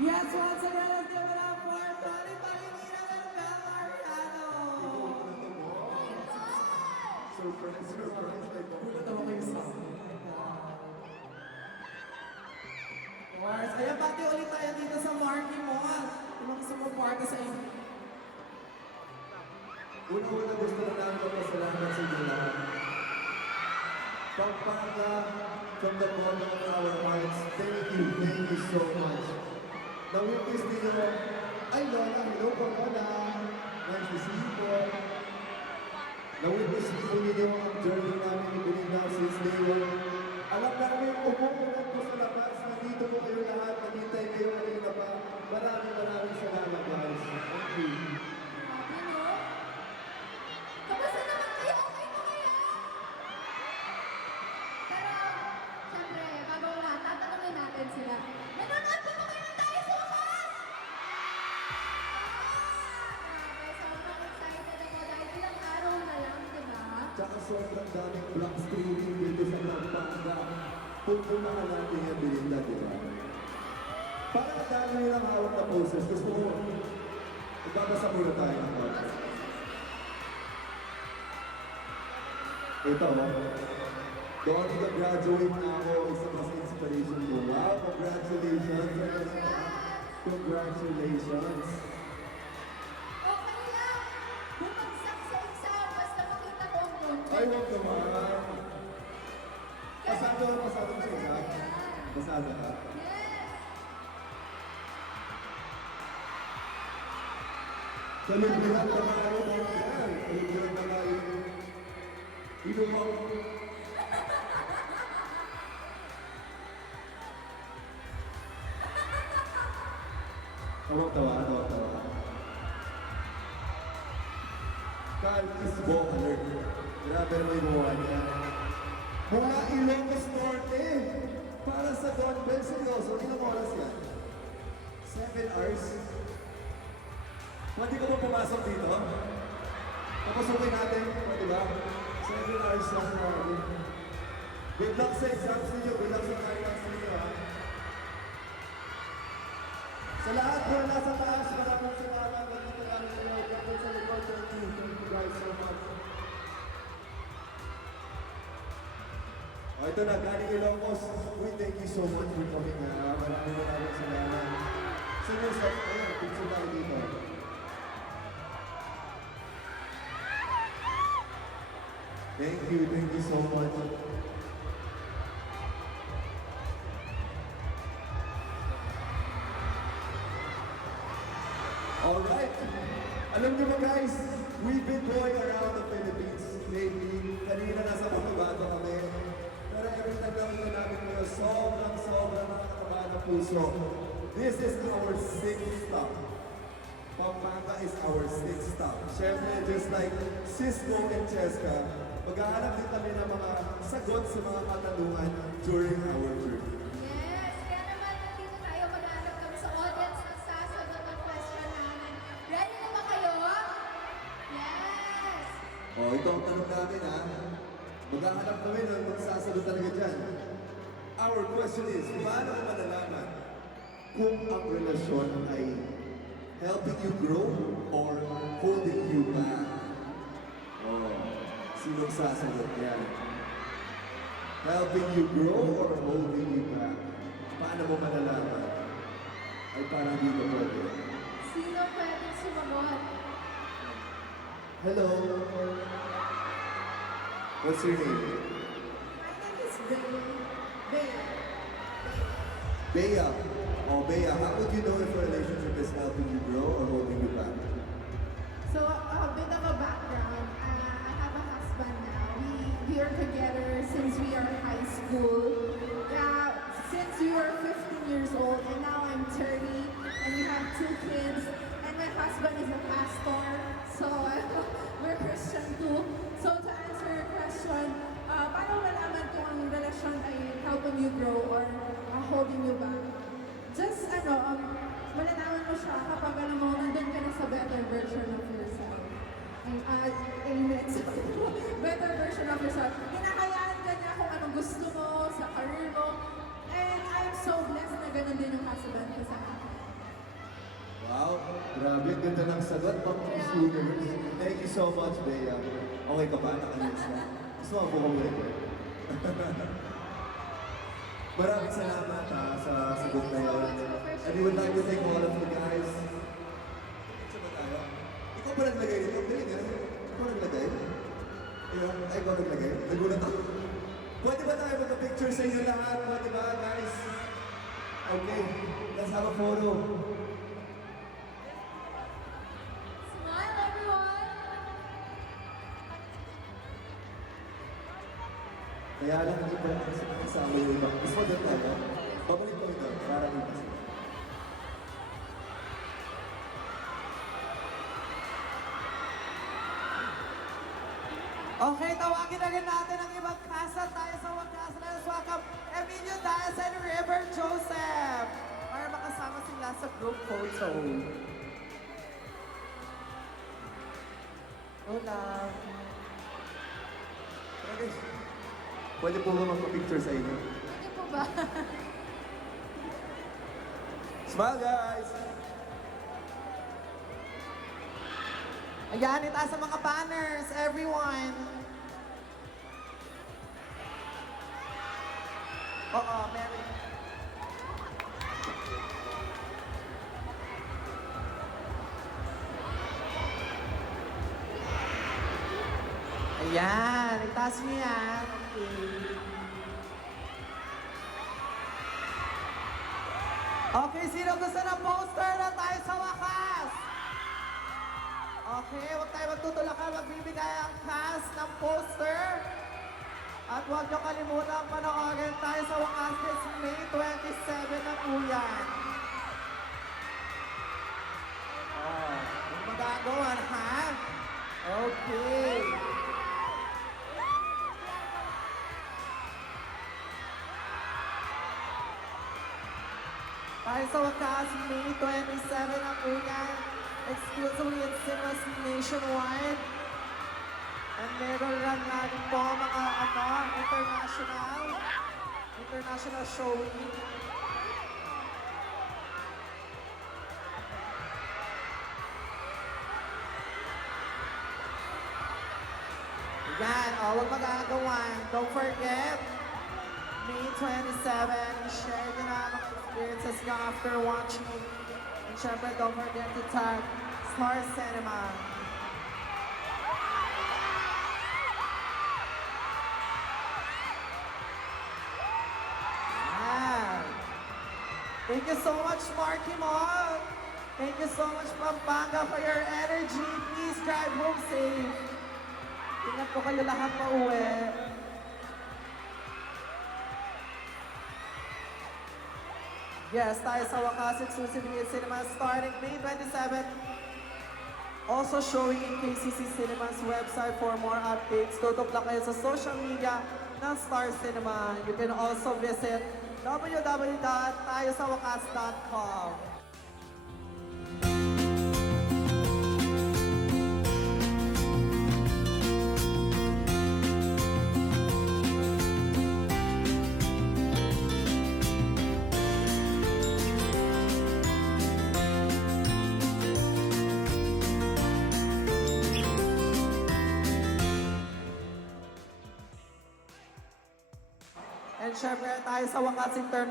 Yes, once again, let's give it up for Tony Pangilinan and Bel Mariano. Surprise, surprise. Gulat naman kayo sa akin. Of course, ayan, pati ulit tayo dito sa Marky Mall. Yung mga sumuporta sa inyo. Una-una gusto na namin magpasalamat sa inyo lahat. Pampanga, from the bottom of our hearts, thank you so much. Na-witness ninyo, ay Lola, hello po Lola, nice to see you po. Na-witness po ninyo ang journey namin ni Belinda since day one. Alam namin, umuulan po sa labas, nandito po kayo lahat, naghintay kayo kanina pa. Maraming salamat guys. Thank you. Ano? Kamusta naman kayo? Okay po kayo? Pero, syempre, bago ang lahat, tatanungin natin sila. Nanonood po ba kayo ng Tayo Sukas? Grabe, sobrang excited ako dahil ilang araw na lang, di ba? Tsaka sobrang daming black screening dito sa Pampanga. Pupunahan natin yung Belinda, di ba? Parang dami nilang hawak na posters. Gusto ko, magbabasa muna tayo ng posters. Ito, doon nag-graduate na ako, isa pa sa inspiration ko. Wow, congratulations! Congratulations! Okay lang. Bumagsak sa exam, basta makita ko ang content. Ay, wag naman! Pasado mo sa exam? Pasado ka? Yes! Kalugbihan na nga yun, kalugbihan na nga yun. Inumaw. Tawa. Carl Isbo alert. Grabe mo yung buwan niya. Mula Ilocos Norte, para sa Don Bell, seryoso, ilang oras yan? 7 hours? Pwede ko ba pumasok dito? Papasukin natin, di ba? 7 hours lang na. Good luck sa exams ninyo, good luck sa finals ninyo, ha? Sa lahat po na nasa taas, maraming salamat. Nandito lang kayo. Kapag sa likod, thank you guys so much. O, ito na, galing Ilocos. We thank you so much for coming, ha? Maraming salamat. Sino sa, ayun, picture tayo dito. Thank you so much. Alright, alam niyo ba guys, we've been going around the Philippines lately. Kanina nasa Cotabato kami. Pero every time nakita namin kayo, sobrang nakakatamaan ng puso. This is our 6th stop. Pampanga is our 6th stop. Siyempre, just like Cisco and Cheska, maghahanap din kami ng mga sagot sa mga katanungan during our journey. Yes! Kaya naman, nandito tayo maghanap kami sa audience na sasagot ng question namin. Ready na ba kayo? Yes! Ito ang tanong namin ha. Maghahanap kami ng magsasagot talaga dyan. Our question is, paano mo malalaman kung ang relasyon ay helping you grow or holding you back? Sinong sasagot yan? Helping you grow or holding you back? Paano mo malalaman? Ay parang dito pwede. Sino pwedeng sumagot? Hello? What's your name? My name is Bea. Bea. Oh, Bea, how would you know if a relationship is helping you grow or holding you back? So, a bit of a background. I have a husband now. We are together since we are high school. Since we were 15 years old, and now I'm 30, and we have 2 kids. And my husband is a pastor, so we're Christian too. So, to answer your question, paano malaman kung ang relasyon ay helping you grow or holding you back? Just, malalaman mo siya kapag alam mo, nandun ka na sa better version of yourself. Amen. Better version of yourself. Hinahayaan ka niya kung anong gusto mo sa career mo. And I'm so blessed na ganun din yung husband ko sa akin. ganda ng sagot, pang swimmers. Thank you so much, Bea. Okay ka ba? Nakalinis na. Gusto mo po ulit. Maraming salamat sa sagot na yun. And we would like to thank all of you guys. Saan ba tayo? Ikaw ba naglagay nito? Dali nga. Ikaw naglagay? Ayun, ay ikaw naglagay. Nagulat ako. Pwede ba tayo magka-picture sa inyo lahat? Pwede ba, guys? Okay, let's have a photo. Smile, everyone! Kaya lang hindi pa kasama yung iba. Gusto mo doon tayo? Babalik kami doon para may kasi. Okay, tawagin na rin natin ang ibang kasa tayo sa wakas. Let's welcome Emilio Diaz and River Joseph para makasama sila sa group photo. Hola. Tara guys, pwede po ba magpa-picture sa inyo? Pwede po ba? Smile guys! Ayan, itaas sa mga banners, everyone. Oo, meron. Ayan, itaas niyo yan. Okay, sino gusto ng poster na tayo sa wakas? Okay, huwag tayo magtutulakan, magbibigay ang cast ng poster. At huwag niyo kalimutan panoorin tayo sa wakas this May 27 na po yan. Oh, yung magagawa ha? Okay. Tayo sa wakas, May 27 na po yan. Exclusively in cinemas nationwide. And meron lang natin po mga international showing. Yan, huwag mag-aagawan. Don't forget, May 27, share nyo na mga experiences nyo after watching. And syempre, don't forget to tag Star Cinema. Yan. Thank you so much, Marky Mall. Thank you so much, Pampanga, for your energy. Please drive home safe. Ingat po kayo lahat pauwi. Yes, tayo sa wakas, exclusively in cinemas starting May 27. Also showing in KCC Cinemas website for more updates. Tutok lang kayo sa social media ng Star Cinema. You can also visit www.tayosawakas.com. And syempre tayo sa wakas international.